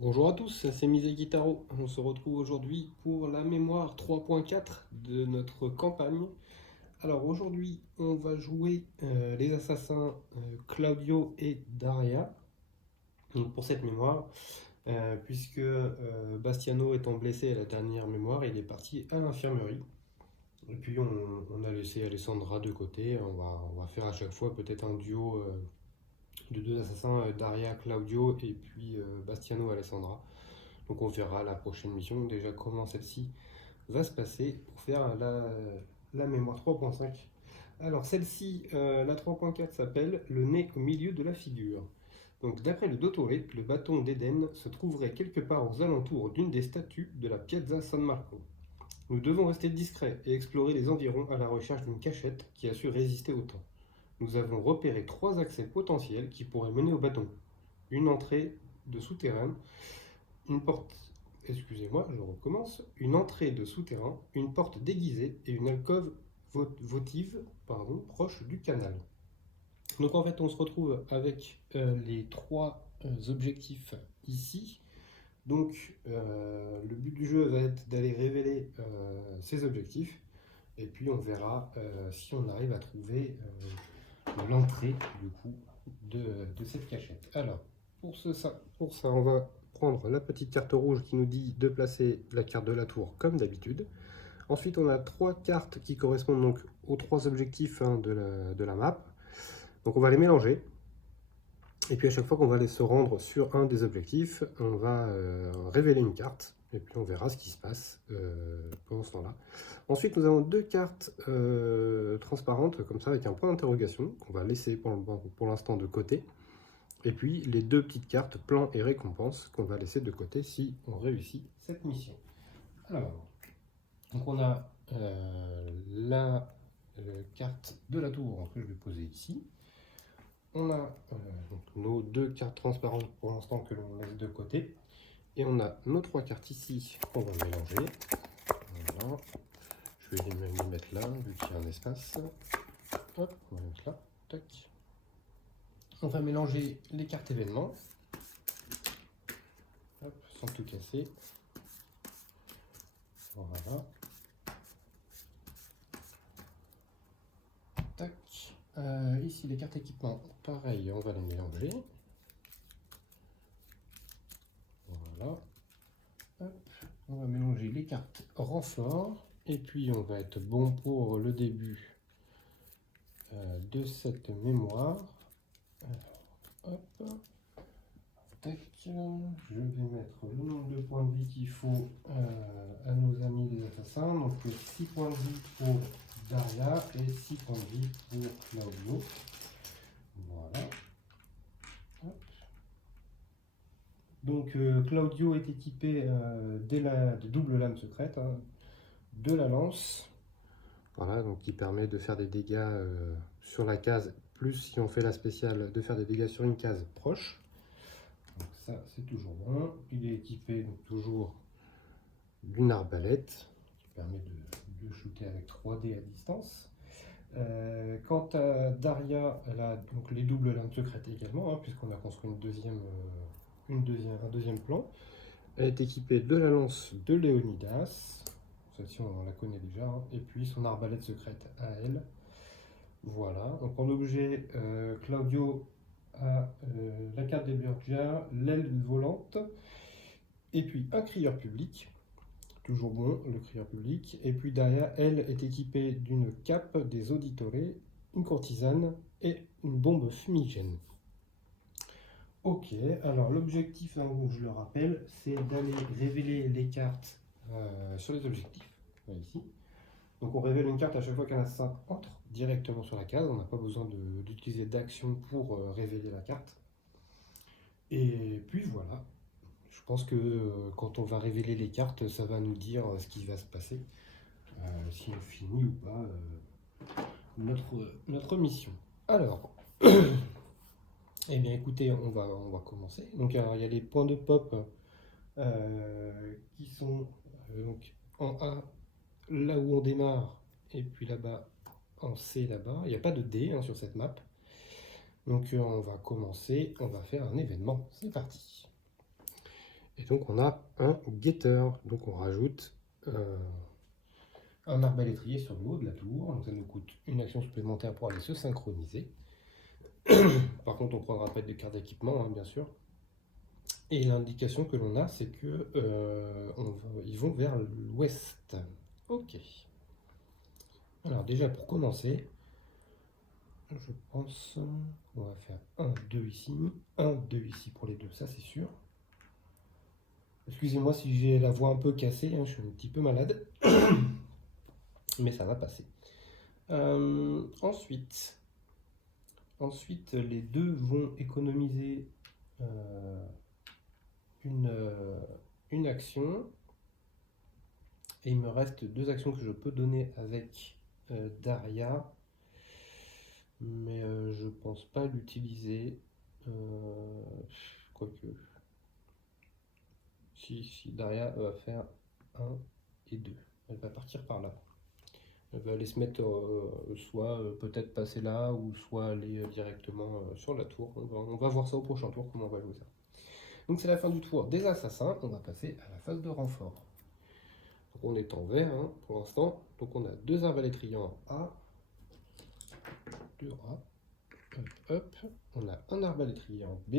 Bonjour à tous, c'est Miseki Taro. On se retrouve aujourd'hui pour la mémoire 3.4 de notre campagne. Alors aujourd'hui, on va jouer les assassins Claudio et Daria. Donc pour cette mémoire, puisque Bastiano étant blessé à la dernière mémoire, il est parti à l'infirmerie. Et puis on a laissé Alessandra de côté. On va faire à chaque fois peut-être un duo de deux assassins, Daria, Claudio et puis Bastiano, Alessandra. Donc on verra la prochaine mission, déjà comment celle-ci va se passer pour faire la mémoire 3.5. Alors celle-ci, la 3.4 s'appelle Le nez au milieu de la figure. Donc d'après le Dottore, le bâton d'Éden se trouverait quelque part aux alentours d'une des statues de la Piazza San Marco. Nous devons rester discrets et explorer les environs à la recherche d'une cachette qui a su résister au temps. Nous avons repéré 3 accès potentiels qui pourraient mener au bâton. Une entrée de souterrain, une porte, excusez-moi, je recommence, une entrée de souterrain, une porte déguisée et une alcôve votive proche du canal. Donc en fait, on se retrouve avec les 3 objectifs ici. Donc le but du jeu va être d'aller révéler ces objectifs et puis on verra si on arrive à trouver l'entrée du coup de cette cachette. Alors pour ça, on va prendre la petite carte rouge qui nous dit de placer la carte de la tour comme d'habitude. Ensuite, on a 3 cartes qui correspondent donc aux 3 objectifs de la map. Donc on va les mélanger. Et puis à chaque fois qu'on va aller se rendre sur un des objectifs, on va révéler une carte. Et puis on verra ce qui se passe pendant ce temps-là. Ensuite, nous avons 2 cartes transparentes, comme ça, avec un point d'interrogation, qu'on va laisser pour l'instant de côté. Et puis les 2 petites cartes plan et récompense qu'on va laisser de côté si on réussit cette mission. Alors, donc on a la carte de la tour que je vais poser ici. On a donc nos 2 cartes transparentes pour l'instant que l'on laisse de côté. Et on a nos 3 cartes ici qu'on va mélanger. Voilà. Je vais les mettre là, vu qu'il y a un espace. Hop, on va mettre là. Tac. On va mélanger les cartes événements. Hop, sans tout casser. Voilà. Tac. Ici, les cartes équipement, pareil, on va les mélanger. Voilà. Hop. On va mélanger les cartes renfort. Et puis, on va être bon pour le début de cette mémoire. Alors, hop. Tac. Je vais mettre le nombre de points de vie qu'il faut à nos amis les assassins. Donc 6 points de vie pour Daria et 6 points de vie pour Claudio. Voilà. Hop. Donc Claudio est équipé de double lame secrète, hein, de la lance. Voilà, donc qui permet de faire des dégâts sur la case, plus si on fait la spéciale, de faire des dégâts sur une case proche. Donc ça, c'est toujours bon. Il est équipé donc toujours d'une arbalète qui permet de shooter avec 3D à distance. Quant à Daria, elle a donc les doubles lames secrètes également, hein, puisqu'on a construit un deuxième plan. Elle est équipée de la lance de Léonidas, celle-ci on la connaît déjà, hein, et puis son arbalète secrète à elle. Voilà, donc en objet, Claudio a la carte des Borgia, l'aile volante, et puis un crieur public, toujours bon, le crieur public. Et puis derrière, elle est équipée d'une cape, des auditores, une courtisane et une bombe fumigène. Ok, alors l'objectif, hein, je le rappelle, c'est d'aller révéler les cartes sur les objectifs, ici. Donc on révèle une carte à chaque fois qu'un assassin entre directement sur la case, on n'a pas besoin d'utiliser d'action pour révéler la carte. Et puis voilà, je pense que quand on va révéler les cartes, ça va nous dire ce qui va se passer, si on finit ou pas notre mission. Alors, eh bien écoutez, on va commencer. Donc alors, il y a les points de pop qui sont donc en A, là où on démarre, et puis là-bas en C là-bas. Il n'y a pas de D hein, sur cette map. Donc on va commencer, on va faire un événement. C'est parti. Et donc on a un getter. Donc on rajoute un arbalétrier sur le haut de la tour. Donc ça nous coûte une action supplémentaire pour aller se synchroniser. Par contre, on prendra pas de carte d'équipement, hein, bien sûr. Et l'indication que l'on a, c'est que ils vont vers l'ouest. Ok. Alors déjà pour commencer, je pense qu'on va faire 1, 2 ici, 1, 2 ici pour les deux, ça c'est sûr. Excusez-moi si j'ai la voix un peu cassée, hein, je suis un petit peu malade, mais ça va passer. Ensuite, les deux vont économiser une action. Et il me reste deux actions que je peux donner avec Daria. Mais je pense pas l'utiliser. Quoique. Si Daria va faire 1 et 2. Elle va partir par là. Elle va aller se mettre soit peut-être passer là, ou soit aller directement sur la tour. On va voir ça au prochain tour, comment on va jouer ça. Donc c'est la fin du tour des assassins. On va passer à la phase de renfort. Donc on est en vert hein, pour l'instant. Donc on a deux arbalétriers en A. 2 A. Hop. On a un arbalétrier en B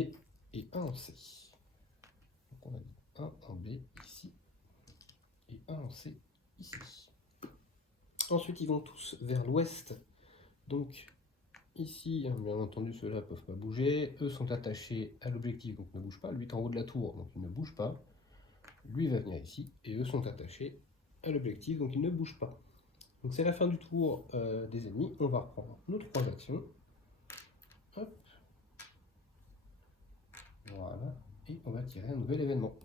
et un en C. Donc on a dit un en B ici et un en C ici. Ensuite ils vont tous vers l'ouest. Donc ici, bien entendu, ceux-là ne peuvent pas bouger. Eux sont attachés à l'objectif, donc ne bougent pas. Lui est en haut de la tour, donc il ne bouge pas. Lui va venir ici, et eux sont attachés à l'objectif, donc ils ne bougent pas. Donc c'est la fin du tour des ennemis. On va reprendre nos 3 actions. Hop. Voilà. Et on va tirer un nouvel événement.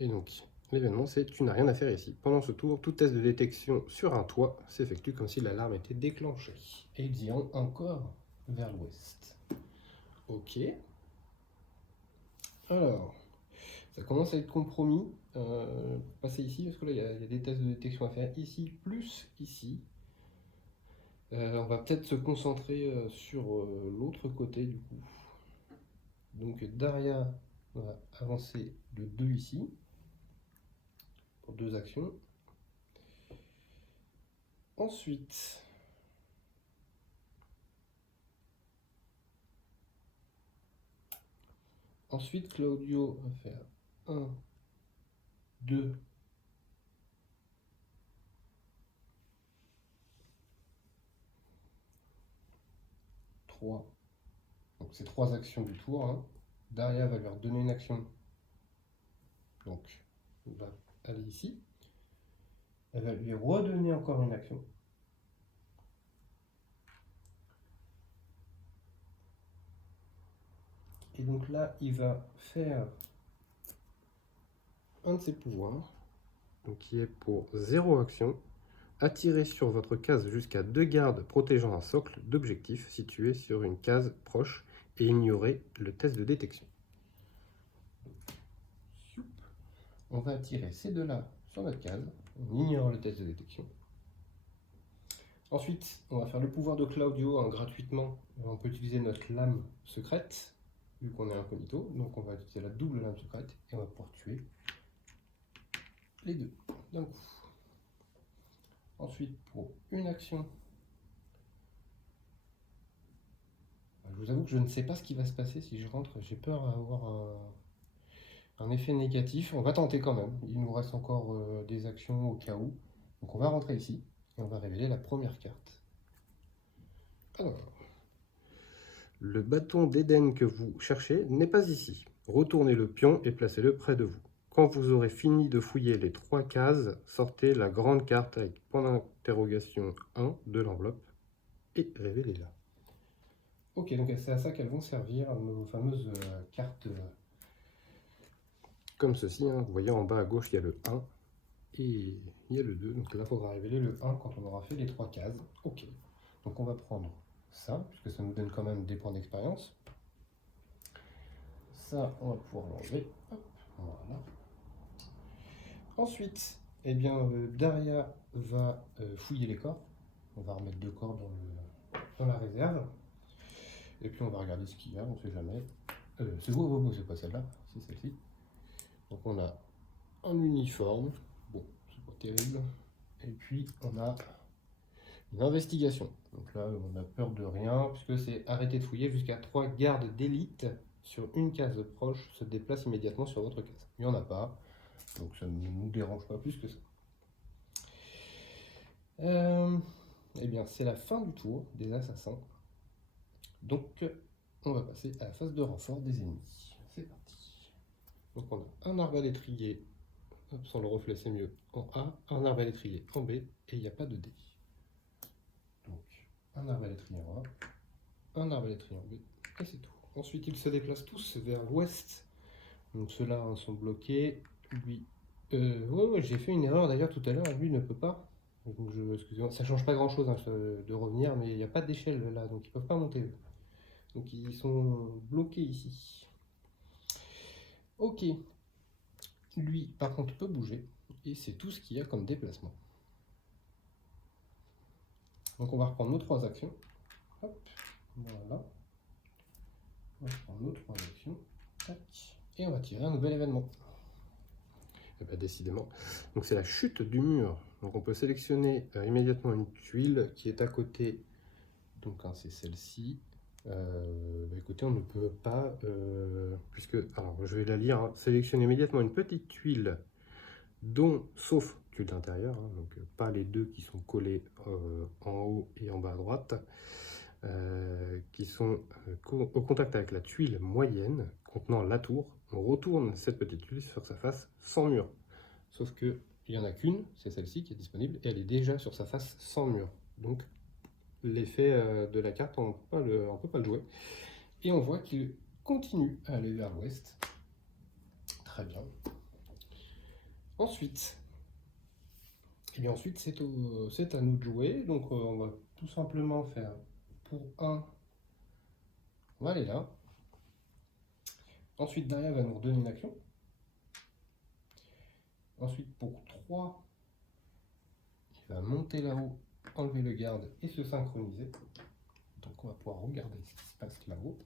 Et donc, l'événement, c'est tu n'as rien à faire ici. Pendant ce tour, tout test de détection sur un toit s'effectue comme si l'alarme était déclenchée. Et ils iront encore vers l'ouest. Ok. Alors, ça commence à être compromis. Passer ici, parce que là, il y a des tests de détection à faire ici, plus ici. On va peut-être se concentrer sur l'autre côté, du coup. Donc, Daria va avancer de 2 ici, pour 2 actions. Ensuite, Claudio va faire 1, 2, 3. Donc c'est 3 actions du tour. Hein. Daria va leur donner une action. Donc, on va aller ici. Elle va lui redonner encore une action. Et donc là, il va faire un de ses pouvoirs, donc qui est pour 0 action, attirer sur votre case jusqu'à 2 gardes protégeant un socle d'objectifs situé sur une case proche et ignorer le test de détection. On va attirer ces deux-là sur notre case, on ignore le test de détection. Ensuite, on va faire le pouvoir de Claudio hein, gratuitement. On peut utiliser notre lame secrète, vu qu'on est incognito. Donc on va utiliser la double lame secrète et on va pouvoir tuer les deux d'un coup. Ensuite, pour une action, je vous avoue que je ne sais pas ce qui va se passer si je rentre. J'ai peur d'avoir un effet négatif. On va tenter quand même. Il nous reste encore des actions au cas où. Donc on va rentrer ici et on va révéler la première carte. Alors, le bâton d'Éden que vous cherchez n'est pas ici. Retournez le pion et placez-le près de vous. Quand vous aurez fini de fouiller les 3 cases, sortez la grande carte avec point d'interrogation 1 de l'enveloppe et révélez-la. Ok, donc c'est à ça qu'elles vont servir, nos fameuses cartes comme ceci. Hein. Vous voyez en bas à gauche, il y a le 1 et il y a le 2. Donc là, il faudra révéler le 1 quand on aura fait les 3 cases. Ok, donc on va prendre ça, puisque ça nous donne quand même des points d'expérience. Ça, on va pouvoir l'enlever. Voilà. Ensuite, eh bien, Daria va fouiller les corps. On va remettre 2 corps dans la réserve. Et puis on va regarder ce qu'il y a, on ne sait jamais. C'est pas celle-là, c'est celle-ci. Donc on a un uniforme, bon, c'est pas terrible. Et puis on a une investigation. Donc là, on a peur de rien, puisque c'est arrêter de fouiller jusqu'à 3 gardes d'élite sur une case proche se déplacent immédiatement sur votre case. Il n'y en a pas, donc ça ne nous dérange pas plus que ça. Eh bien, c'est la fin du tour des assassins. Donc, on va passer à la phase de renfort des ennemis. C'est parti. Donc, on a un arbalétrier, sans le reflet c'est mieux, en A, un arbalétrier en B, et il n'y a pas de D. Donc, un arbalétrier en A, un arbalétrier en B, et c'est tout. Ensuite, ils se déplacent tous vers l'ouest. Donc, ceux-là sont bloqués. Lui, ouais, j'ai fait une erreur d'ailleurs tout à l'heure, lui ne peut pas. Donc, excusez-moi, ça change pas grand-chose hein, de revenir, mais il n'y a pas d'échelle là, donc ils peuvent pas monter. Donc ils sont bloqués ici. Ok. Lui, par contre, peut bouger. Et c'est tout ce qu'il y a comme déplacement. Donc on va reprendre nos 3 actions. Hop. Voilà. On va reprendre nos 3 actions. Tac. Et on va tirer un nouvel événement. Et bien décidément. Donc c'est la chute du mur. Donc on peut sélectionner immédiatement une tuile qui est à côté. Donc hein, c'est celle-ci. Écoutez, on ne peut pas, puisque, alors je vais la lire, hein. Sélectionner immédiatement une petite tuile, dont, sauf tuile intérieure, hein, donc pas les deux qui sont collés en haut et en bas à droite, qui sont au contact avec la tuile moyenne contenant la tour. On retourne cette petite tuile sur sa face sans mur. Sauf qu'il n'y en a qu'une, c'est celle-ci qui est disponible, et elle est déjà sur sa face sans mur. Donc, l'effet de la carte, on ne peut pas le jouer. Et on voit qu'il continue à aller vers l'ouest. Très bien. Ensuite, c'est à nous de jouer. Donc on va tout simplement faire pour 1, on va aller là. Ensuite, Daria va nous redonner une action. Ensuite, pour 3, il va monter là-haut, enlever le garde et se synchroniser. Donc on va pouvoir regarder ce qui se passe là-haut.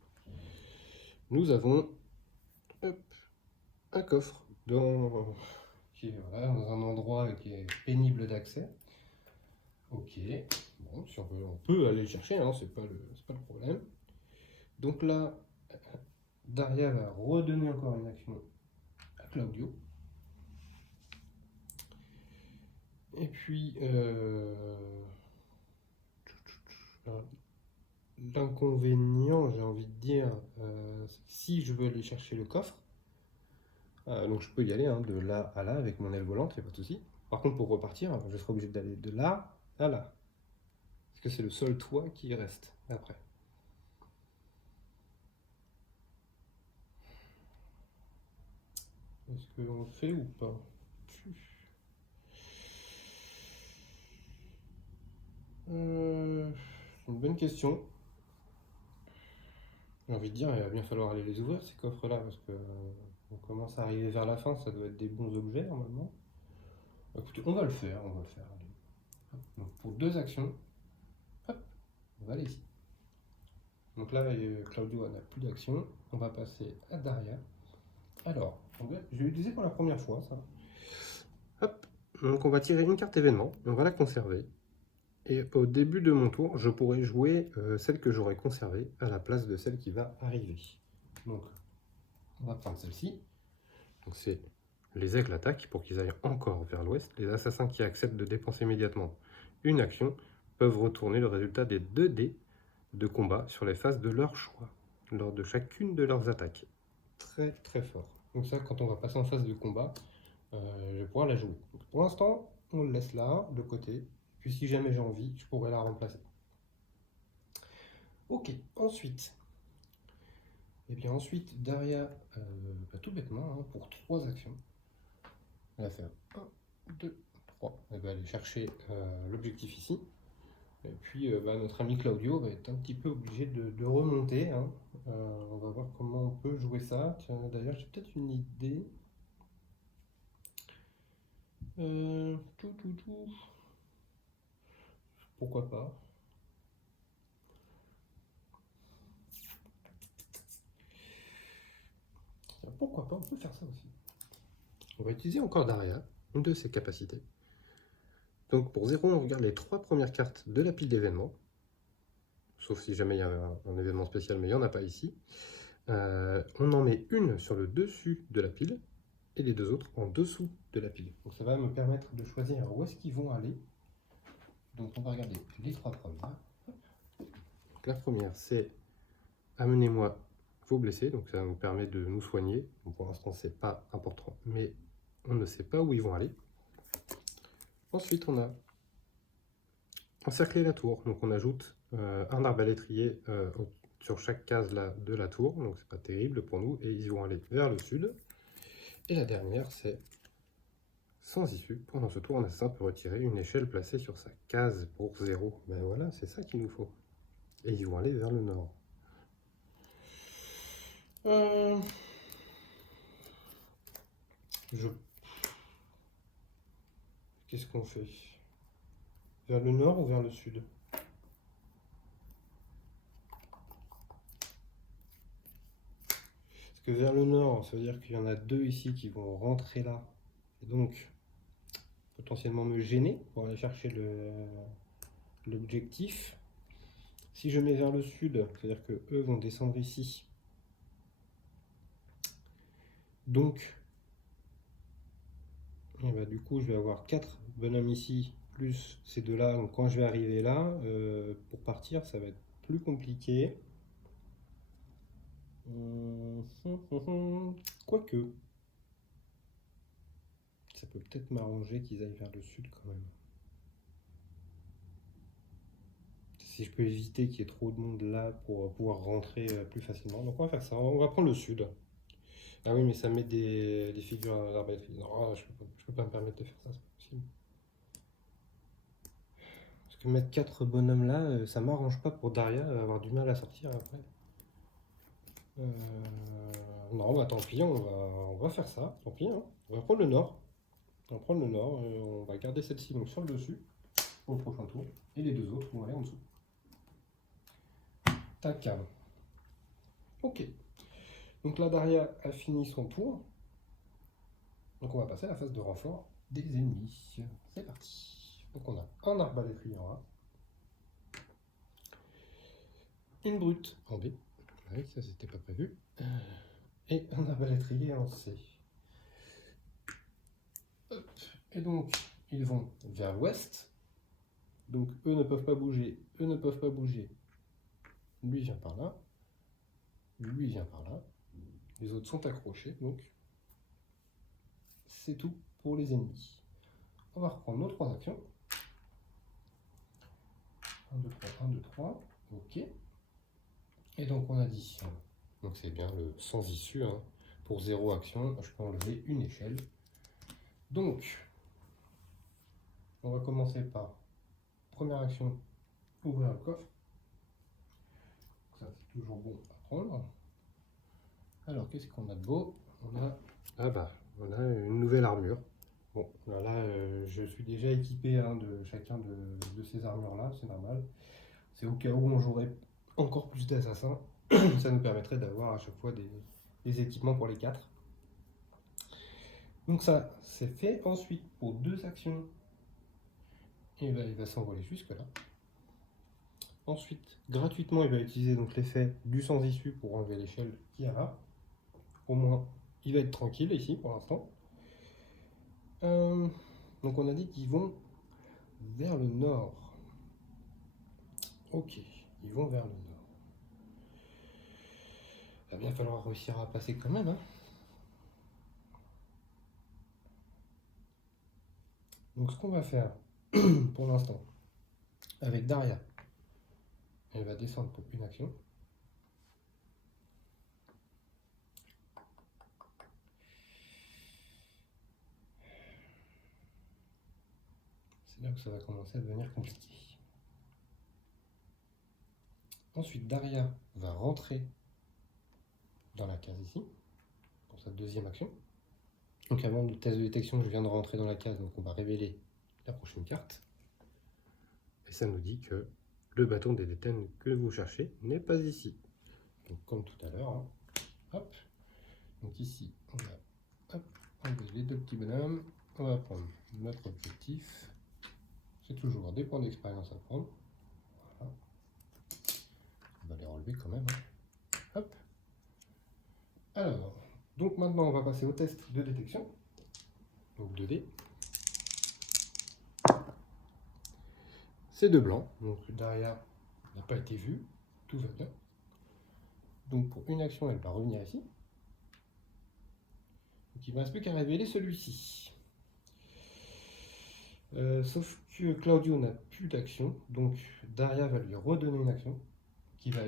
Nous avons un coffre qui est dans un endroit qui est pénible d'accès. Ok, bon, si on peut aller le chercher, hein, c'est pas le problème. Donc là, Daria va redonner encore une action à Claudio. Et puis, l'inconvénient, j'ai envie de dire, si je veux aller chercher le coffre, donc je peux y aller hein, de là à là avec mon aile volante, il n'y a pas de souci. Par contre, pour repartir, je serai obligé d'aller de là à là. Parce que c'est le seul toit qui reste après. Est-ce qu'on le fait ou pas? C'est une bonne question. J'ai envie de dire, il va bien falloir aller les ouvrir ces coffres-là, parce que on commence à arriver vers la fin, ça doit être des bons objets normalement. Écoutez, on va le faire, allez. Donc pour 2 actions, hop, on va aller ici. Donc là, Claudio n'a plus d'action. On va passer à Daria. Alors, je vais l'utiliser pour la première fois, ça. Hop, donc on va tirer une carte événement, et on va la conserver. Et au début de mon tour, je pourrai jouer celle que j'aurai conservée à la place de celle qui va arriver. Donc, on va prendre celle-ci. Donc c'est les aigles attaquent pour qu'ils aillent encore vers l'ouest. Les assassins qui acceptent de dépenser immédiatement une action peuvent retourner le résultat des 2 dés de combat sur les faces de leur choix lors de chacune de leurs attaques. Très très fort. Donc ça, quand on va passer en phase de combat, je vais pouvoir la jouer. Donc, pour l'instant, on le laisse là, de côté. Puis si jamais j'ai envie, je pourrais la remplacer. Ok, ensuite. Et bien ensuite, Daria, tout bêtement, hein, pour 3 actions, elle va faire 1, 2, 3. Elle va aller chercher l'objectif ici. Et puis notre ami Claudio va être un petit peu obligé de remonter. Hein. On va voir comment on peut jouer ça. Tiens, d'ailleurs, j'ai peut-être une idée. Pourquoi pas? pourquoi pas, on peut faire ça aussi. On va utiliser encore Daria, une de ses capacités. Donc pour 0, on regarde les 3 premières cartes de la pile d'événements. Sauf si jamais il y a un événement spécial, mais il n'y en a pas ici. On en met une sur le dessus de la pile et les 2 autres en dessous de la pile. Donc ça va me permettre de choisir où est-ce qu'ils vont aller. Donc on va regarder les 3 premières. Donc la première, c'est amenez-moi vos blessés. Donc ça nous permet de nous soigner. Donc pour l'instant, c'est pas important, mais on ne sait pas où ils vont aller. Ensuite, on a encercler la tour. Donc on ajoute un arbalétrier sur chaque case là, de la tour. Donc c'est pas terrible pour nous. Et ils vont aller vers le sud. Et la dernière, c'est sans issue. Pendant ce tour, un assassin peut retirer une échelle placée sur sa case pour 0. Ben voilà, c'est ça qu'il nous faut. Et ils vont aller vers le nord. Qu'est-ce qu'on fait? Vers le nord ou vers le sud? Parce que vers le nord, ça veut dire qu'il y en a 2 ici qui vont rentrer là. Et donc, potentiellement me gêner pour aller chercher l'objectif. Si je mets vers le sud, c'est-à-dire que eux vont descendre ici. Donc, et bah, du coup, je vais avoir 4 bonhommes ici, plus ces 2-là. Donc quand je vais arriver là, pour partir, ça va être plus compliqué. Quoique, ça peut peut-être m'arranger qu'ils aillent vers le sud quand même. Si je peux éviter qu'il y ait trop de monde là pour pouvoir rentrer plus facilement. Donc on va faire ça, on va prendre le sud. Ah oui, mais ça met des figures à l'arbalète. Non, je peux pas me permettre de faire ça, c'est pas possible. Parce que mettre 4 bonhommes là, ça m'arrange pas pour Daria, elle va avoir du mal à sortir après. Non, bah tant pis, on va faire ça, tant pis. Hein. On va prendre le nord. On va prendre le nord, on va garder celle-ci donc sur le dessus pour le prochain tour. Et les 2 autres vont aller en dessous. Tac. Ok. Donc là, Daria a fini son tour. Donc on va passer à la phase de renfort des ennemis. C'est parti. Donc on a un arbalétrier en A. Une brute en B. Oui, ça c'était pas prévu. Et un arbalétrier en C. Hop. Et donc, ils vont vers l'ouest. Donc, eux ne peuvent pas bouger. Eux ne peuvent pas bouger. Lui vient par là. Lui vient par là. Les autres sont accrochés. Donc, c'est tout pour les ennemis. On va reprendre nos 3 actions. 1, 2, 3, 1, 2, 3. Ok. Et donc, on a dit, donc c'est bien le sans issue. Hein. Pour 0 action, je peux enlever une échelle. Donc, on va commencer par première action, ouvrir le coffre. Ça, c'est toujours bon à prendre. Alors, qu'est-ce qu'on a de beau? On a, on a une nouvelle armure. Bon, là, je suis déjà équipé hein, de chacun de ces armures-là, c'est normal. C'est au cas où on jouerait encore plus d'assassins. Ça nous permettrait d'avoir à chaque fois des équipements pour les 4. Donc ça, c'est fait. Ensuite, pour 2 actions, et ben, il va s'envoler jusque là. Ensuite, gratuitement, il va utiliser l'effet du sans issue pour enlever l'échelle qu'il y a là. Au moins, il va être tranquille ici pour l'instant. Donc on a dit qu'ils vont vers le nord. Ok, ils vont vers le nord. Il va bien falloir réussir à passer quand même. Hein. Donc ce qu'on va faire pour l'instant, avec Daria, elle va descendre pour une action. C'est là que ça va commencer à devenir compliqué. Ensuite, Daria va rentrer dans la case ici, pour sa 2e action. Donc avant le test de détection, je viens de rentrer dans la case, donc on va révéler la prochaine carte. Et ça nous dit que le bâton des détenus que vous cherchez n'est pas ici. Donc comme tout à l'heure, hein. Hop, Donc ici, on va enlever les deux petits bonhommes. On va prendre notre objectif. C'est toujours des points d'expérience à prendre. Voilà. On va les relever quand même. Hop. Alors, donc maintenant on va passer au test de détection. Donc 2D. C'est 2 blancs, donc derrière n'a pas été vu, tout va bien. Donc pour une action, elle va revenir ici. Donc il ne me reste plus qu'à révéler celui-ci. Sauf que Claudio n'a plus d'action, donc Daria va lui redonner une action qui va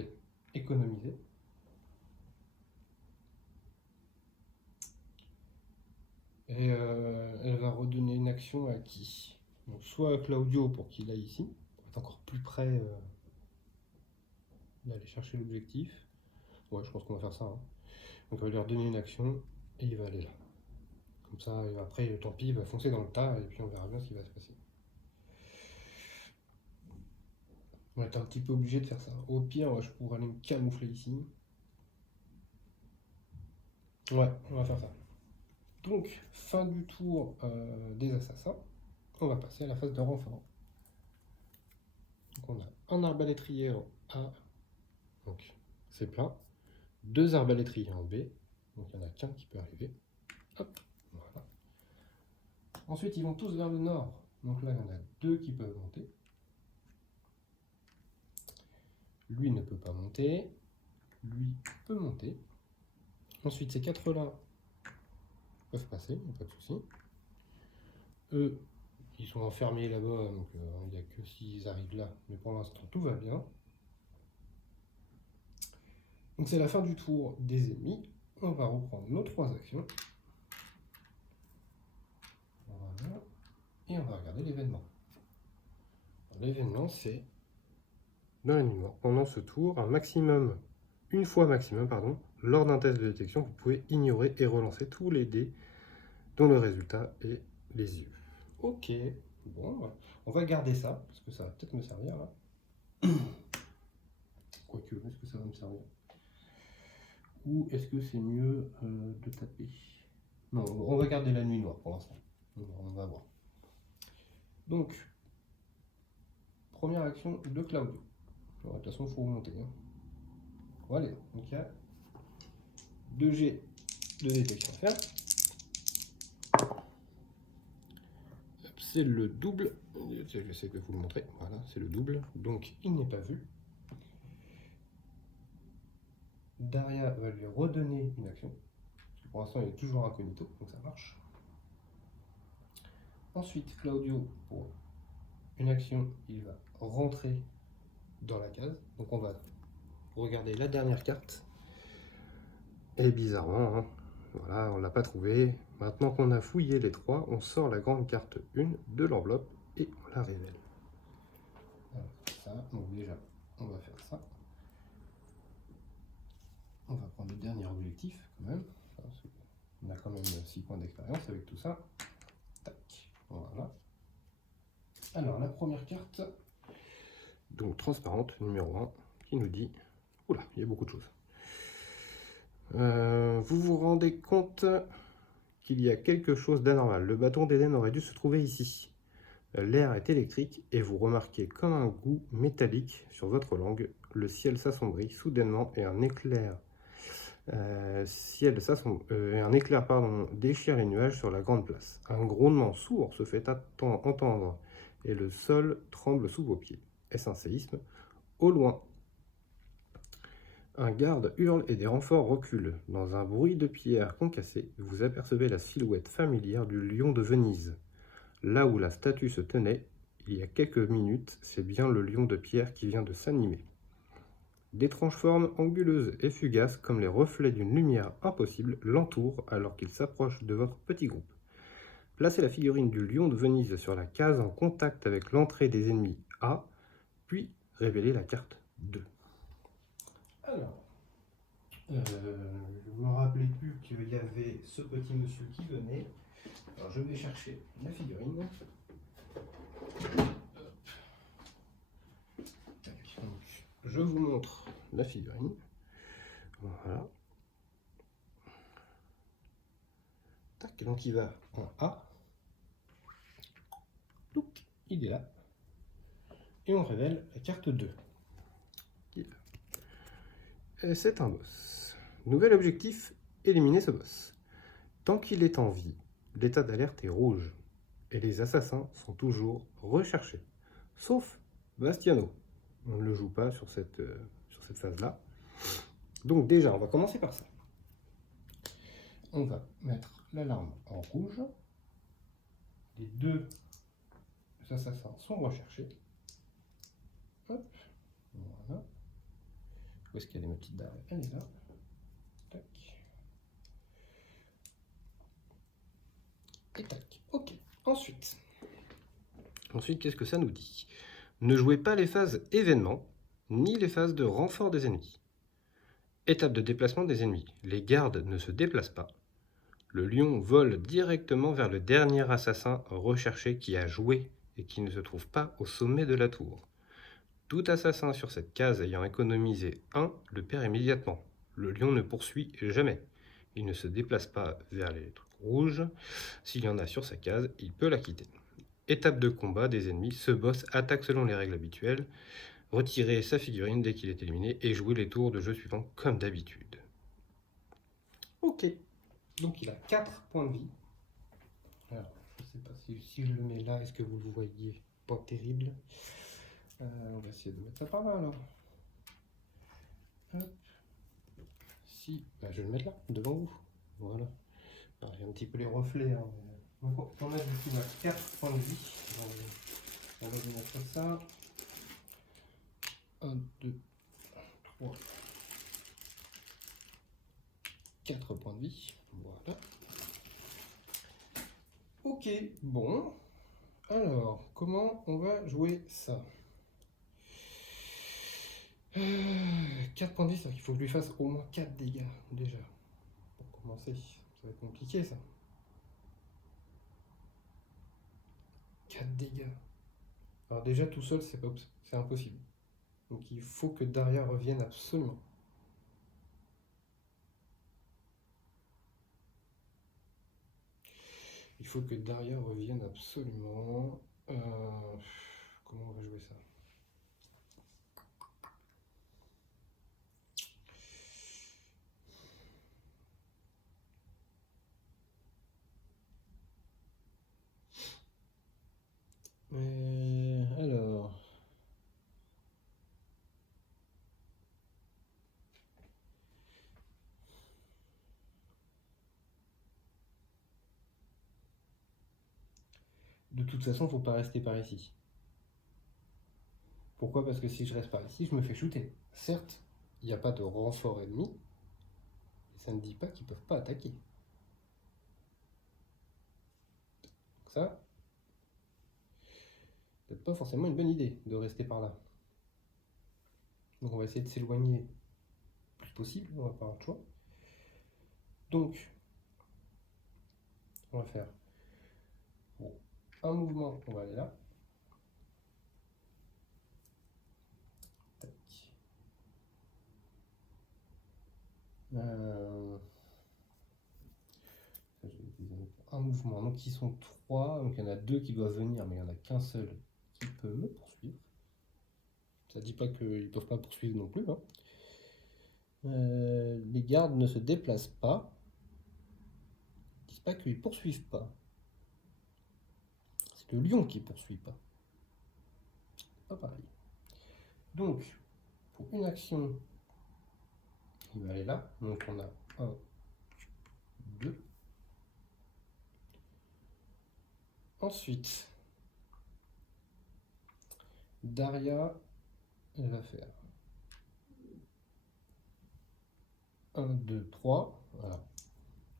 économiser. Et elle va redonner une action à qui? Donc, soit à Claudio pour qu'il aille ici, pour être encore plus près d'aller chercher l'objectif. Ouais, je pense qu'on va faire ça. Hein. Donc on va lui redonner une action et il va aller là. Comme ça, après, tant pis, il va foncer dans le tas et puis on verra bien ce qui va se passer. On va être un petit peu obligé de faire ça. Au pire, je pourrais aller me camoufler ici. Ouais, on va faire ça. Donc, fin du tour des assassins. On va passer à la phase de renfort. Donc on a un arbalétrier en A. Donc c'est plein. 2 arbalétriers en B. Donc il n'y en a qu'un qui peut arriver. Hop, voilà. Ensuite, ils vont tous vers le nord. Donc là, il y en a 2 qui peuvent monter. Lui ne peut pas monter. Lui peut monter. Ensuite, ces 4-là peuvent passer, il n'y a pas de souci. Eux, ils sont enfermés là-bas, donc il n'y a que s'ils arrivent là. Mais pour l'instant, tout va bien. Donc c'est la fin du tour des ennemis. On va reprendre nos 3 actions. Voilà. Et on va regarder l'événement. L'événement, c'est dans la nuit noire. Pendant ce tour, une fois maximum, lors d'un test de détection, vous pouvez ignorer et relancer tous les dés dont le résultat est les yeux. Ok, bon, on va garder ça, parce que ça va peut-être me servir là. Quoique, est-ce que ça va me servir? Ou est-ce que c'est mieux de taper? Non, on va garder la nuit noire pour l'instant. On va voir. Donc, première action de Claudio. De toute façon, il faut remonter. Hein. Voilà, donc il y a 2G de détection à faire. C'est le double. J'essaie de vous le montrer. Voilà, c'est le double. Donc, il n'est pas vu. Daria va lui redonner une action. Parce que pour l'instant, il est toujours incognito, donc ça marche. Ensuite, Claudio, pour une action, il va rentrer dans la case. Donc on va regarder la dernière carte. Et bizarrement, hein, voilà, on ne l'a pas trouvé. Maintenant qu'on a fouillé les 3, on sort la grande carte 1 de l'enveloppe et on la révèle. Voilà, ça, donc déjà, on va faire ça. On va prendre le dernier objectif quand même. On a quand même 6 points d'expérience avec tout ça. Tac, voilà. Alors la première carte, donc transparente, numéro 1, qui nous dit, oula, il y a beaucoup de choses. Vous vous rendez compte qu'il y a quelque chose d'anormal. Le bâton d'Éden aurait dû se trouver ici. L'air est électrique et vous remarquez comme un goût métallique sur votre langue. Le ciel s'assombrit soudainement et un éclair, déchire les nuages sur la grande place. Un grondement sourd se fait entendre et le sol tremble sous vos pieds. Est-ce un séisme? Au loin, un garde hurle et des renforts reculent. Dans un bruit de pierres concassées, vous apercevez la silhouette familière du lion de Venise. Là où la statue se tenait, il y a quelques minutes, c'est bien le lion de pierre qui vient de s'animer. D'étranges formes anguleuses et fugaces, comme les reflets d'une lumière impossible, l'entourent alors qu'il s'approche de votre petit groupe. Placez la figurine du lion de Venise sur la case en contact avec l'entrée des ennemis A, puis révélez la carte 2. Alors, je ne me rappelais plus qu'il y avait ce petit monsieur qui venait. Alors je vais chercher la figurine. Donc, je vous montre la figurine. Voilà. Donc il va en A. Donc, il est là. Et on révèle la carte 2. C'est un boss. Nouvel objectif, éliminer ce boss. Tant qu'il est en vie, l'état d'alerte est rouge. Et les assassins sont toujours recherchés. Sauf Bastiano. On ne le joue pas sur cette phase-là. Donc déjà, on va commencer par ça. On va mettre l'alarme en rouge. Les deux assassins sont recherchés. Hop, voilà. Où est-ce qu'elle est ma petite barre? Elle est là. Tac. Et tac. Ok. Ensuite, qu'est-ce que ça nous dit? Ne jouez pas les phases événements, ni les phases de renfort des ennemis. Étape de déplacement des ennemis. Les gardes ne se déplacent pas. Le lion vole directement vers le dernier assassin recherché qui a joué et qui ne se trouve pas au sommet de la tour. Tout assassin sur cette case ayant économisé 1 le perd immédiatement. Le lion ne poursuit jamais. Il ne se déplace pas vers les lettres rouges. S'il y en a sur sa case, il peut la quitter. Étape de combat des ennemis. Ce boss attaque selon les règles habituelles. Retirez sa figurine dès qu'il est éliminé et jouez les tours de jeu suivants comme d'habitude. Ok. Donc il a 4 points de vie. Alors, je ne sais pas si je le mets là, est-ce que vous le voyez? Pas terrible. On va essayer de mettre ça par là alors. Hop. Si, bah, je vais le mettre là, devant vous. Voilà. Alors, il y a un petit peu les reflets. Hein. Donc on a du coup 4 points de vie. On va vous mettre ça. 1, 2, 3, 4 points de vie. Voilà. Ok, bon. Alors, comment on va jouer ça? 4 points de vie, c'est-à-dire qu'il faut que je lui fasse au moins 4 dégâts déjà. Pour commencer, ça va être compliqué ça. 4 dégâts. Alors déjà tout seul, c'est impossible. Donc il faut que Daria revienne absolument. Il faut que Daria revienne absolument. Comment on va jouer ça? Alors. De toute façon, faut pas rester par ici. Pourquoi? Parce que si je reste par ici, je me fais shooter. Certes, il n'y a pas de renfort ennemi, mais ça ne dit pas qu'ils peuvent pas attaquer. Donc ça, peut-être pas forcément une bonne idée de rester par là. Donc on va essayer de s'éloigner le plus possible, on va pas avoir de choix. Donc, on va faire un mouvement, on va aller là. Tac. Un mouvement, donc ils sont 3, donc il y en a 2 qui doivent venir, mais il n'y en a qu'un seul qui peut me poursuivre. Ça ne dit pas qu'ils ne peuvent pas poursuivre non plus. Hein. Les gardes ne se déplacent pas. Ils ne disent pas qu'ils ne poursuivent pas. C'est le lion qui ne poursuit pas. C'est pas pareil. Donc, pour une action, il va aller là. Donc on a 1, 2. Ensuite, Daria, elle va faire 1, 2, 3. Voilà.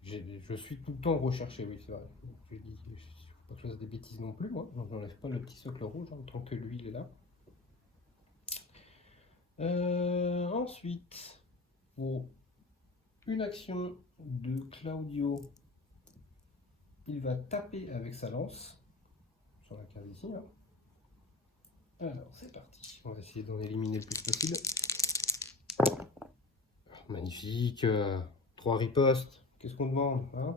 Je suis tout le temps recherché, oui, c'est vrai. Je dis, je ne faut pas que je fasse des bêtises non plus, moi. Donc, j'enlève pas le petit socle rouge, hein, tant que lui, il est là. Ensuite, pour une action de Claudio, il va taper avec sa lance sur la case ici. Hein. Alors, c'est parti. On va essayer d'en éliminer le plus possible. Magnifique. 3 ripostes. Qu'est-ce qu'on demande hein?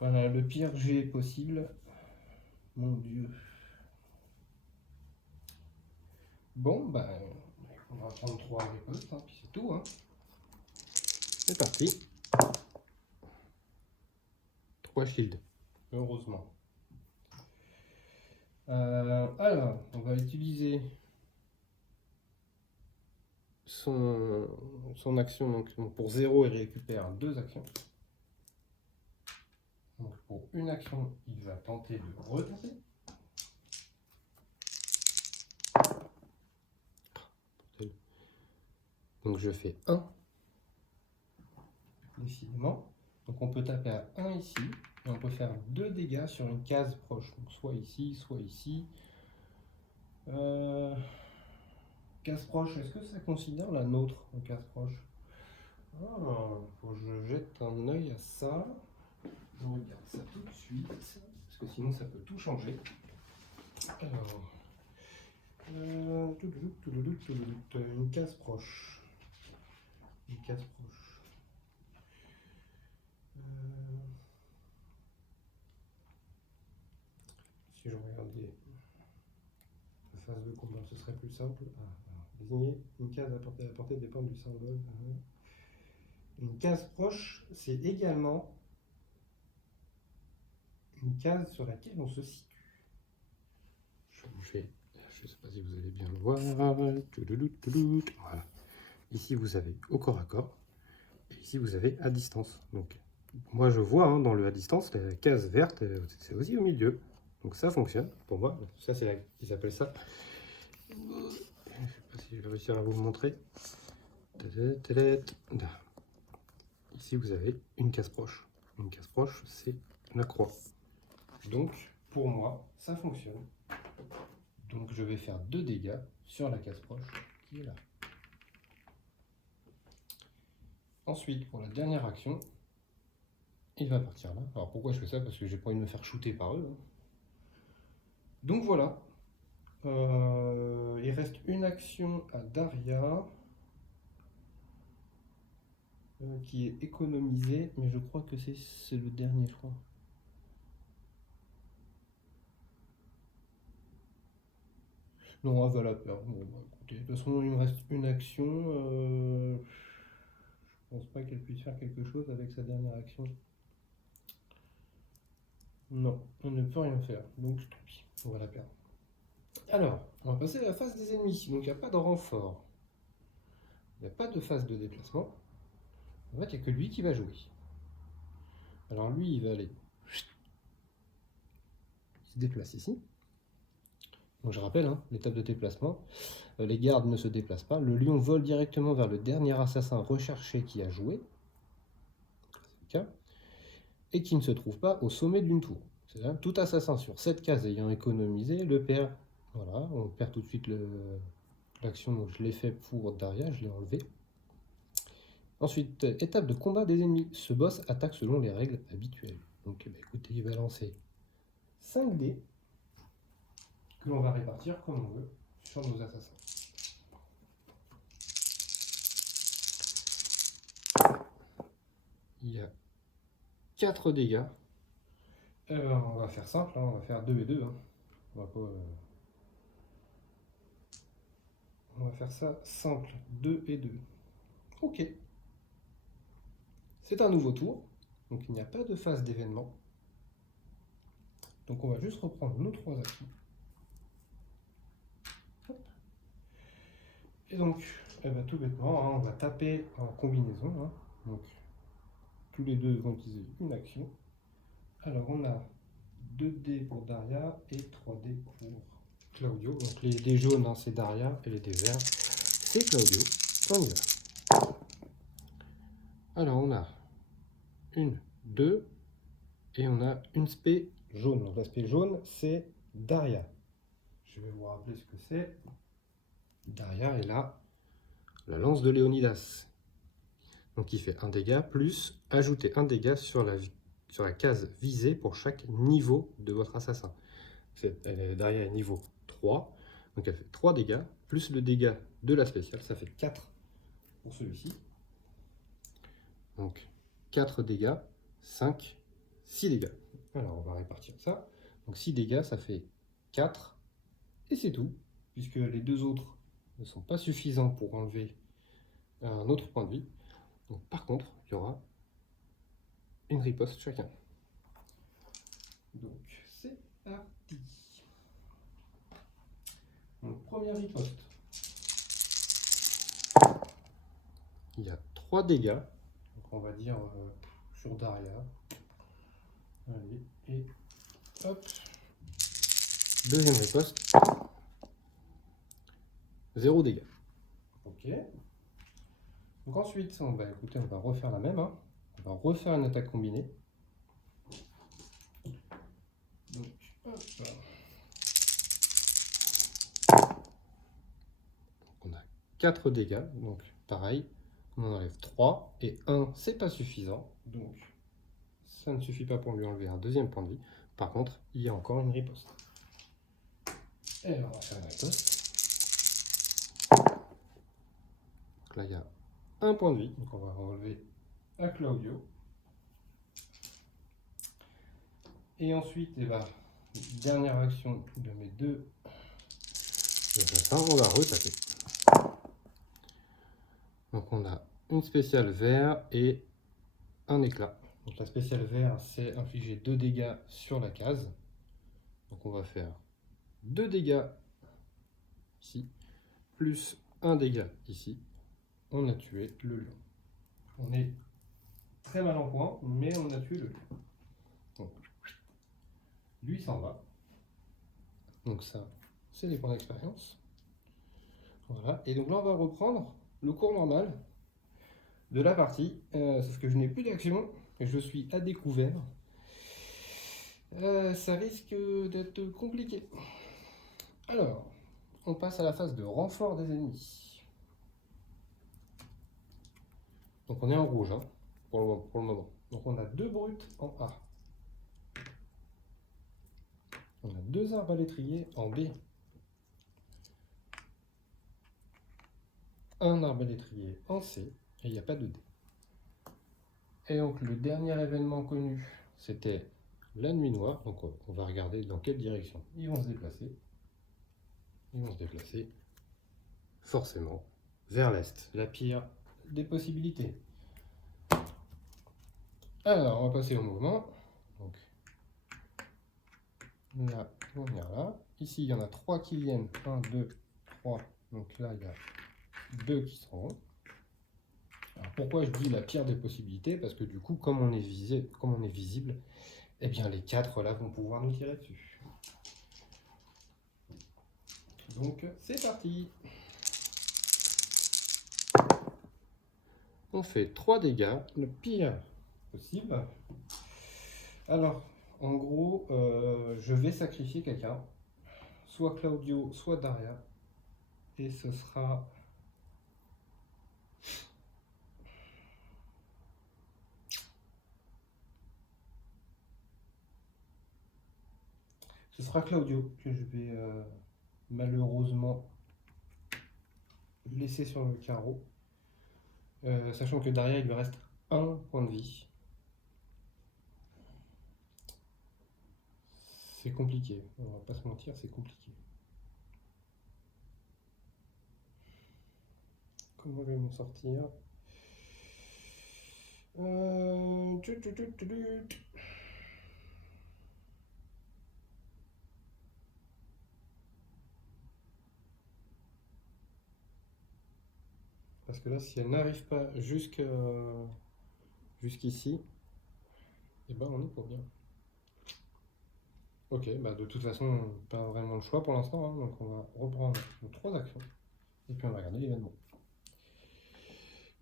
Voilà, le pire jet possible. Mon Dieu. Bon, bah, on va prendre 3 ripostes, hein, puis c'est tout. Hein. C'est parti. 3 shields, heureusement. Alors, on va utiliser son action. Donc pour 0, il récupère 2 actions. Donc pour une action, il va tenter de retenter. Donc je fais 1. Décidément. Donc on peut taper à 1 ici. Et on peut faire 2 dégâts sur une case proche. Donc soit ici, soit ici. Case proche, est-ce que ça considère la nôtre en case proche? Faut que je jette un œil à ça. Je regarde ça tout de suite, parce que sinon ça peut tout changer. Alors, une case proche. Une case proche. Si je regardais la phase de combat, ce serait plus simple. Désigner une case à portée dépend du symbole. Une case proche, c'est également une case sur laquelle on se situe. Je vous fais, je ne sais pas si vous allez bien le voir. Voilà. Ici vous avez au corps à corps, et ici vous avez à distance. Donc moi je vois dans le à distance, la case verte, c'est aussi au milieu. Donc ça fonctionne pour moi. Ça c'est ils appellent ça. Je ne sais pas si je vais réussir à vous le montrer. Ici vous avez une case proche. Une case proche, c'est la croix. Donc pour moi, ça fonctionne. Donc je vais faire 2 dégâts sur la case proche qui est là. Ensuite, pour la dernière action, il va partir là. Alors pourquoi je fais ça? Parce que j'ai pas envie de me faire shooter par eux. Donc voilà. Il reste une action à Daria qui est économisée, mais je crois que c'est le dernier, je crois. Non, elle va la perdre. Bon, bah, écoutez, de toute façon, il me reste une action. Je pense pas qu'elle puisse faire quelque chose avec sa dernière action. Non, on ne peut rien faire. Donc, tant pis, on va la perdre. Alors, on va passer à la phase des ennemis. Donc, il n'y a pas de renfort. Il n'y a pas de phase de déplacement. En fait, il n'y a que lui qui va jouer. Alors, lui, il va aller. Il se déplace ici. Donc, je rappelle, l'étape de déplacement. Les gardes ne se déplacent pas. Le lion vole directement vers le dernier assassin recherché qui a joué. C'est le cas. Et qui ne se trouve pas au sommet d'une tour. C'est-à-dire tout assassin sur cette case ayant économisé le perd. Voilà, on perd tout de suite l'action, donc je l'ai fait pour Daria, je l'ai enlevé. Ensuite, étape de combat des ennemis. Ce boss attaque selon les règles habituelles. Donc écoutez, il va lancer 5 dés que l'on va répartir comme on veut sur nos assassins. Il y a 4 dégâts. On va faire simple, on va faire 2 et 2. On va pas... On va faire ça simple, 2 et 2. Ok. C'est un nouveau tour, donc il n'y a pas de phase d'événement. Donc on va juste reprendre nos 3 actions. Hop. Et donc, tout bêtement, on va taper en combinaison. Donc tous les deux vont utiliser une action. Alors on a 2 dés pour Daria et 3 dés pour Claudio. Donc les dés jaunes, c'est Daria, et les dés verts, c'est Claudio. On y va. Alors on a 1, 2, et on a une spé jaune. Donc la spé jaune, c'est Daria. Je vais vous rappeler ce que c'est. Daria est là, la lance de Léonidas. Donc il fait un dégât, plus ajouter un dégât sur la case visée pour chaque niveau de votre assassin. Daria est niveau 3, donc elle fait 3 dégâts, plus le dégât de la spéciale, ça fait 4 pour celui-ci. Donc 4 dégâts, 5, 6 dégâts. Alors on va répartir ça. Donc 6 dégâts, ça fait 4. Et c'est tout, puisque les deux autres ne sont pas suffisants pour enlever un autre point de vie. Donc par contre, il y aura une riposte chacun. Donc c'est parti. Donc première riposte. Il y a 3 dégâts. Donc on va dire sur Daria. Allez, et hop. Deuxième riposte. 0 dégâts. Ok. Donc ensuite, on va refaire la même. On va refaire une attaque combinée. Donc, hop. On a 4 dégâts. Donc pareil, on en enlève 3. Et 1, c'est pas suffisant. Donc ça ne suffit pas pour lui enlever un deuxième point de vie. Par contre, il y a encore une riposte. Et alors, on va faire une riposte. Donc là, il y a un point de vie. Donc on va enlever à Claudio. Et ensuite, dernière action de mes deux assassins, on va retaper. Donc on a une spéciale vert et un éclat. Donc la spéciale vert, c'est infliger 2 dégâts sur la case. Donc on va faire 2 dégâts ici, plus 1 dégât ici. On a tué le lion. On est très mal en point, mais on a tué le lion. Donc, lui s'en va. Donc ça, c'est des points d'expérience. Voilà. Et donc là, on va reprendre le cours normal de la partie. Sauf que je n'ai plus d'action. Je suis à découvert. Ça risque d'être compliqué. Alors, on passe à la phase de renfort des ennemis. Donc on est en rouge pour le moment. Donc on a 2 brutes en A. On a 2 arbalétriers en B. Un arbalétrier en C. Et il n'y a pas de D. Et donc le dernier événement connu, c'était la nuit noire. Donc on va regarder dans quelle direction ils vont se déplacer. Ils vont se déplacer forcément vers l'est. La pire des possibilités. Alors, on va passer au mouvement. Donc, là, on vient là. Ici, il y en a 3 qui viennent. 1, 2, 3. Donc là, il y a 2 qui seront. Alors, pourquoi je dis la pire des possibilités? Parce que du coup, comme on est visible, eh bien, les 4 là vont pouvoir nous tirer dessus. Donc, c'est parti. On fait 3 dégâts, le pire possible. Alors, en gros, je vais sacrifier quelqu'un, soit Claudio, soit Daria, et ce sera Claudio que je vais malheureusement laisser sur le carreau, sachant que Daria, il lui reste un point de vie. C'est compliqué, on va pas se mentir, c'est compliqué. Comment je vais m'en sortir? Parce que là, si elle n'arrive pas jusqu'ici, et ben on est pour bien. Ok, bah de toute façon, pas vraiment le choix pour l'instant, donc on va reprendre nos 3 actions, et puis on va regarder l'événement.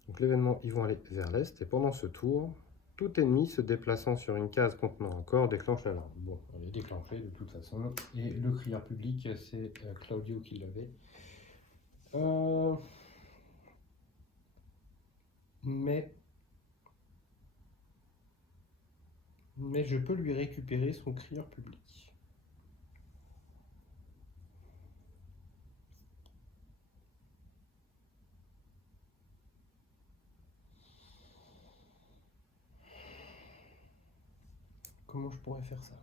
Donc l'événement, ils vont aller vers l'est, et pendant ce tour, tout ennemi se déplaçant sur une case contenant un corps déclenche l'alarme. Bon, elle est déclenchée de toute façon, et le crieur public, c'est Claudio qui l'avait. Mais je peux lui récupérer son crieur public. comment je pourrais faire ça.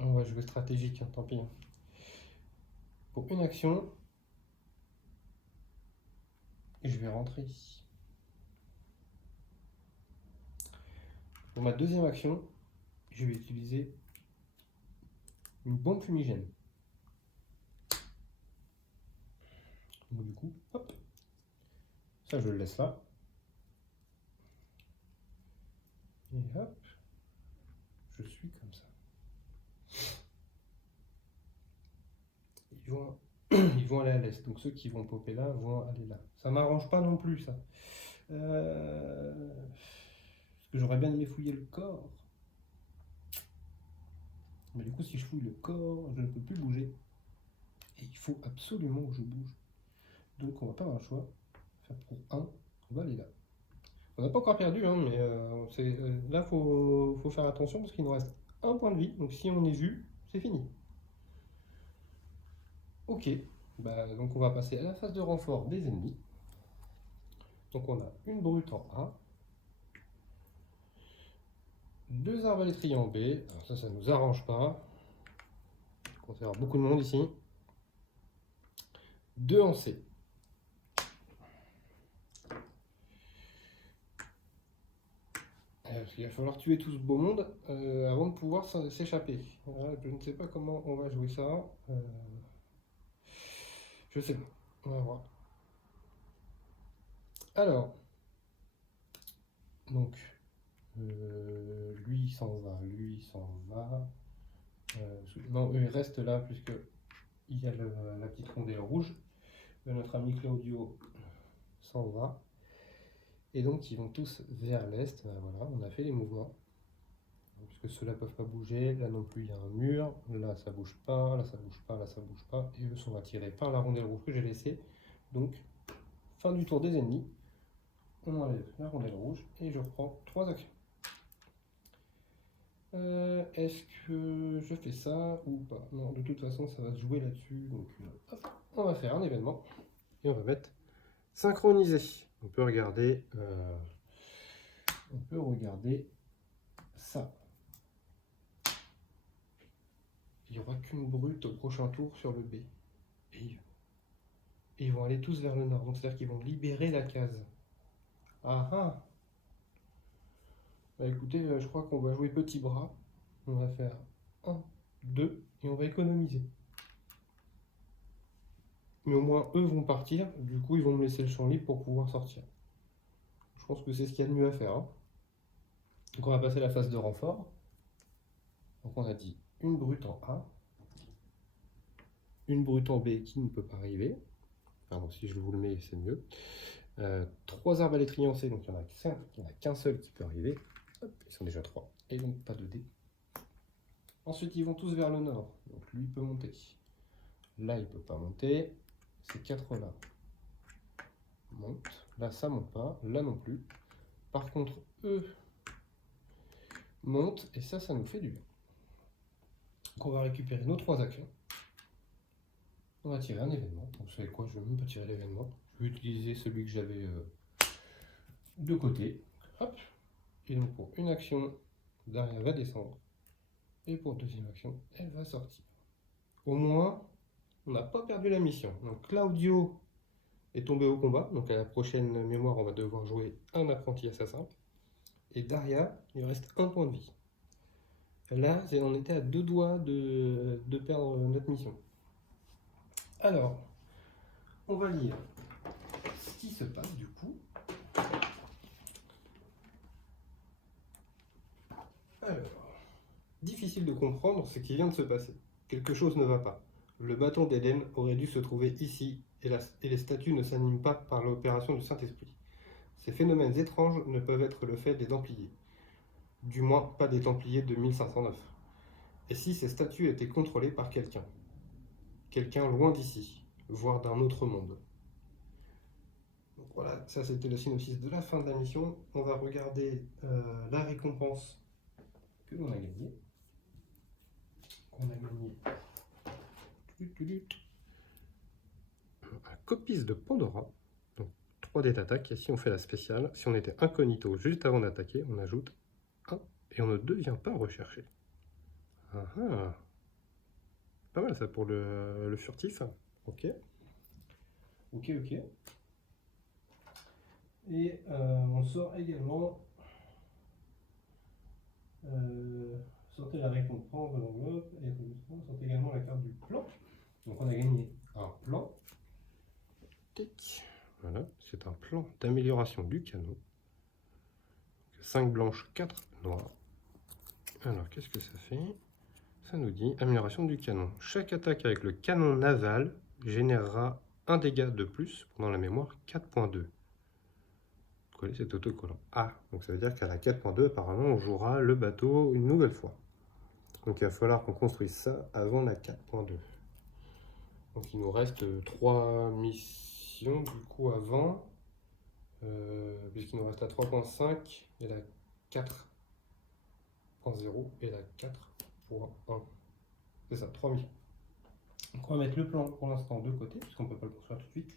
On va jouer stratégique, hein, tant pis. Pour une action, je vais rentrer ici. Pour ma deuxième action, je vais utiliser une bombe fumigène. Donc du coup, hop, ça je le laisse là. Et hop, je suis comme ça. Ils vont aller à l'est, donc ceux qui vont popper là vont aller là. Ça m'arrange pas non plus ça. Parce que j'aurais bien aimé fouiller le corps. Mais du coup, si je fouille le corps, je ne peux plus bouger. Et il faut absolument que je bouge. Donc on va pas avoir le choix. Faire pour 1, on va aller là. On n'a pas encore perdu, hein, mais là, faut faire attention parce qu'il nous reste un point de vie. Donc si on est vu, c'est fini. Ok, donc on va passer à la phase de renfort des ennemis. Donc on a une brute en A, 2 arbalétriers en B. Alors ça ne nous arrange pas. On va avoir beaucoup de monde ici. 2 en C. Il va falloir tuer tout ce beau monde avant de pouvoir s'échapper. Je ne sais pas comment on va jouer ça. Je sais pas. On va voir. Alors, donc, lui il s'en va, lui il s'en va. Non, il reste là puisque il y a la petite rondelle rouge. Notre ami Claudio s'en va. Et donc ils vont tous vers l'est. Voilà, on a fait les mouvements. Puisque ceux-là ne peuvent pas bouger, là non plus il y a un mur, là ça bouge pas, là ça bouge pas, là ça bouge pas, et eux sont attirés par la rondelle rouge que j'ai laissée. Donc, fin du tour des ennemis, on enlève la rondelle rouge et je reprends 3 actions. Est-ce que je fais ça ou pas? Non, de toute façon ça va se jouer là-dessus, donc hop, on va faire un événement et on va mettre synchroniser. On peut regarder ça. Il n'y aura qu'une brute au prochain tour sur le B. Et ils vont aller tous vers le nord. Donc c'est-à-dire qu'ils vont libérer la case. Ah ah. Bah écoutez, je crois qu'on va jouer petit bras. On va faire 1, 2 et on va économiser. Mais au moins eux vont partir. Du coup ils vont me laisser le champ libre pour pouvoir sortir. Je pense que c'est ce qu'il y a de mieux à faire. Hein. Donc on va passer la phase de renfort. Donc on a dit une brute en A. Une brute en B qui ne peut pas arriver. Pardon, si je vous le mets, c'est mieux. 3 arbalétriers en C, donc il n'y en a qu'un seul qui peut arriver. Hop, ils sont déjà 3. Et donc pas de dés. Ensuite, ils vont tous vers le nord. Donc lui peut monter. Là, il ne peut pas monter. Ces 4 là montent. Là, ça ne monte pas. Là non plus. Par contre, eux montent. Et ça nous fait du bien. Donc on va récupérer nos 3 actions. On va tirer un événement. Donc, vous savez quoi, je ne vais même pas tirer l'événement. Je vais utiliser celui que j'avais de côté. Hop. Et donc pour une action, Daria va descendre. Et pour deuxième action, elle va sortir. Au moins, on n'a pas perdu la mission. Donc Claudio est tombé au combat. Donc à la prochaine mémoire, on va devoir jouer un apprenti assassin. Et Daria, il reste un point de vie. Là, on était à 2 doigts de perdre notre mission. Alors, on va lire ce qui se passe du coup. Alors, difficile de comprendre ce qui vient de se passer. Quelque chose ne va pas. Le bâton d'Éden aurait dû se trouver ici et les statues ne s'animent pas par l'opération du Saint-Esprit. Ces phénomènes étranges ne peuvent être le fait des Templiers. Du moins, pas des Templiers de 1509. Et si ces statues étaient contrôlées par quelqu'un? Quelqu'un loin d'ici, voire d'un autre monde. Donc voilà, ça c'était le synopsis de la fin de la mission. On va regarder la récompense que l'on a gagnée. On a gagné un copiste de Pandora. Donc 3 dés d'attaque. Et si on fait la spéciale, si on était incognito juste avant d'attaquer, on ajoute 1 et on ne devient pas recherché. Ah ah. Pas mal ça pour le furtif. Ok. Ok. Et on sort également. Sortez la récompense de l'enveloppe et sortez également la carte du plan. Donc on a gagné un plan. Voilà, c'est un plan d'amélioration du canon. 5 blanches, 4 noires. Alors qu'est-ce que ça fait? Ça nous dit amélioration du canon. Chaque attaque avec le canon naval générera un dégât de plus pendant la mémoire 4.2. Coller cet autocollant. Ah, donc ça veut dire qu'à la 4.2, apparemment, on jouera le bateau une nouvelle fois. Donc il va falloir qu'on construise ça avant la 4.2. Donc il nous reste 3 missions du coup avant, puisqu'il nous reste la 3.5 et la 4.0 et la 4.1. C'est ça, 3 missions. Donc on va mettre le plan pour l'instant de côté, puisqu'on ne peut pas le construire tout de suite.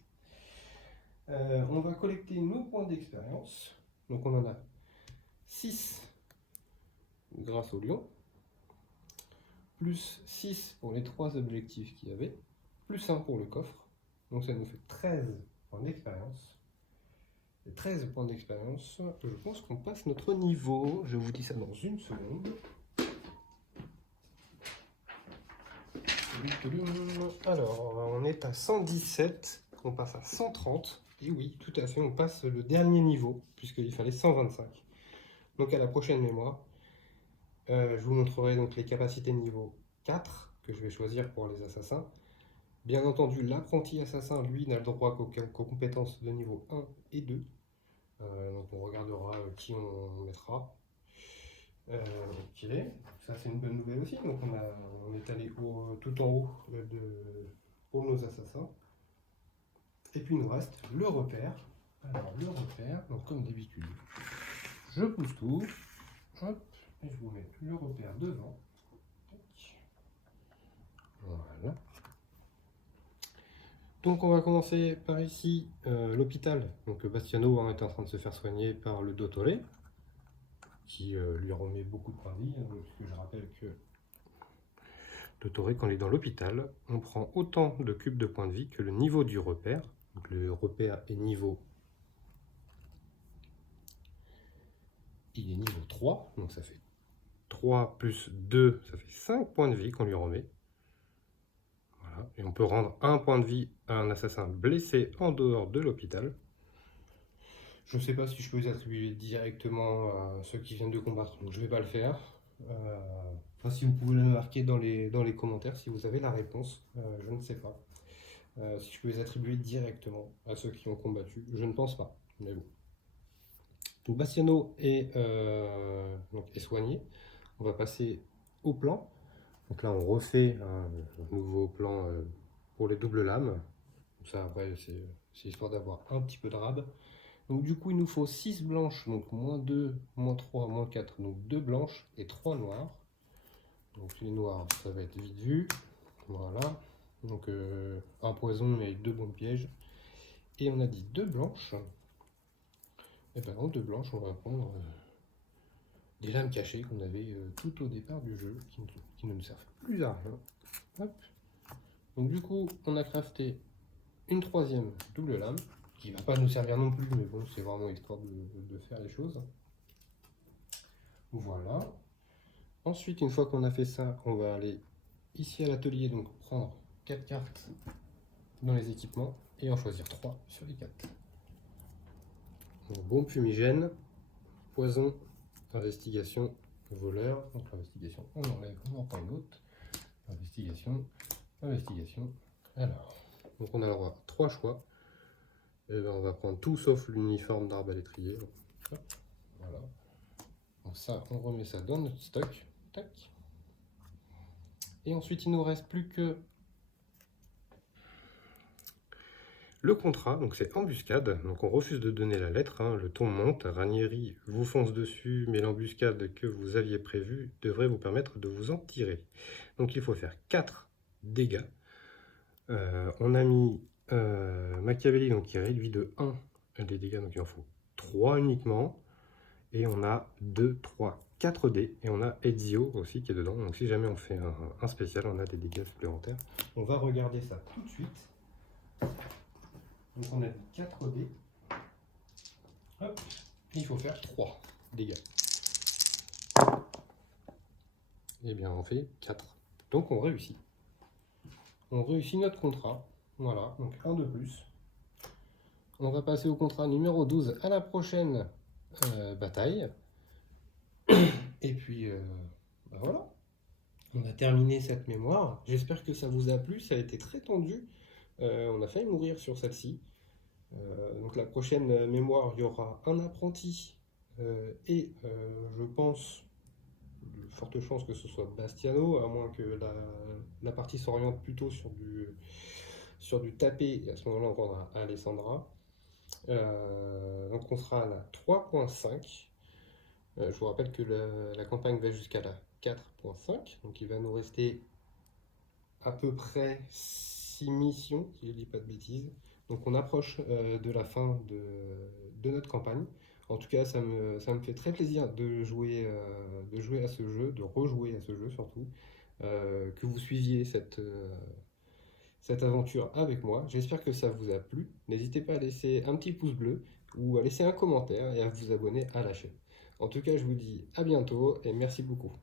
On va collecter nos points d'expérience. Donc on en a 6 grâce au lion, plus 6 pour les 3 objectifs qu'il y avait, plus 1 pour le coffre. Donc ça nous fait 13 points d'expérience. Et 13 points d'expérience, je pense qu'on passe notre niveau. Je vous dis ça dans une seconde. Alors, on est à 117, on passe à 130. Et oui, tout à fait, on passe le dernier niveau, puisqu'il fallait 125. Donc à la prochaine mémoire, je vous montrerai donc les capacités niveau 4 que je vais choisir pour les assassins. Bien entendu, l'apprenti assassin, lui, n'a le droit qu'aux compétences de niveau 1 et 2. Donc on regardera qui on mettra. Ok, ça c'est une bonne nouvelle aussi. Donc on est allé tout en haut pour nos assassins. Et puis il nous reste le repère. Alors le repère, donc comme d'habitude, je pousse tout. Hop, et je vous mets le repère devant. Voilà. Donc on va commencer par ici, l'hôpital. Donc Bastiano est en train de se faire soigner par le Dottore, qui lui remet beaucoup de points de vie, puisque je rappelle que Dottore, quand il est dans l'hôpital, on prend autant de cubes de points de vie que le niveau du repère. Donc le repère est niveau... Il est niveau 3, donc ça fait 3 plus 2, ça fait 5 points de vie qu'on lui remet. Voilà. Et on peut rendre 1 point de vie à un assassin blessé en dehors de l'hôpital. Je ne sais pas si je peux les attribuer directement à ceux qui viennent de combattre, donc je ne vais pas le faire. Enfin, si vous pouvez le marquer dans les commentaires si vous avez la réponse, je ne sais pas. Si je peux les attribuer directement à ceux qui ont combattu, je ne pense pas, mais bon. Donc Bastiano est soigné. On va passer au plan. Donc là, on refait un nouveau plan pour les doubles lames. Ça, après, c'est histoire d'avoir un petit peu de rab. Donc du coup, il nous faut 6 blanches, donc moins 2, moins 3, moins 4, donc 2 blanches et 3 noires. Donc les noirs, ça va être vite vu. Voilà. Donc un poison et 2 bombes pièges. Et on a dit 2 blanches. Et ben dans 2 blanches, on va prendre des lames cachées qu'on avait tout au départ du jeu, qui ne nous servent plus à rien. Hop. Donc du coup, on a crafté une 3e double lame, qui ne va pas nous servir non plus, mais bon, c'est vraiment histoire de faire les choses. Voilà. Ensuite, une fois qu'on a fait ça, on va aller ici à l'atelier, donc prendre 4 cartes dans les équipements et en choisir 3 sur les 4. Donc, bombe fumigène, poison, investigation, voleur. Donc l'investigation, on enlève, on en prend une autre. Investigation, investigation. Alors, donc on a le droit à 3 choix. Et ben on va prendre tout sauf l'uniforme d'arbalétrier. Voilà. Donc ça, on remet ça dans notre stock. Tac. Et ensuite, il ne nous reste plus que le contrat, donc c'est embuscade. Donc on refuse de donner la lettre, hein. Le ton monte, Ranieri vous fonce dessus, mais l'embuscade que vous aviez prévue devrait vous permettre de vous en tirer. Donc il faut faire 4 dégâts. On a mis Machiavelli, donc qui réduit de 1 des dégâts, donc il en faut 3 uniquement. Et on a 2, 3, 4 dés. Et on a Ezio aussi qui est dedans. Donc si jamais on fait un spécial, on a des dégâts supplémentaires. On va regarder ça tout de suite. Donc on a dit 4 dés. Hop. Il faut faire 3 dégâts. Et bien on fait 4. Donc on réussit. On réussit notre contrat. Voilà, donc un de plus. On va passer au contrat numéro 12 à la prochaine bataille. Et puis, bah voilà. On a terminé cette mémoire. J'espère que ça vous a plu. Ça a été très tendu. On a failli mourir sur celle-ci. Donc la prochaine mémoire, il y aura un apprenti et je pense, de fortes chances que ce soit Bastiano, à moins que la partie s'oriente plutôt sur du tapé, et à ce moment-là on prendra Alessandra. Donc on sera à la 3.5. Je vous rappelle que la campagne va jusqu'à la 4.5, donc il va nous rester à peu près 6 missions, si je ne dis pas de bêtises. Donc on approche de la fin de notre campagne. En tout cas, ça me fait très plaisir de jouer à ce jeu, de rejouer à ce jeu surtout, que vous suiviez cette aventure avec moi. J'espère que ça vous a plu. N'hésitez pas à laisser un petit pouce bleu ou à laisser un commentaire et à vous abonner à la chaîne. En tout cas, je vous dis à bientôt et merci beaucoup.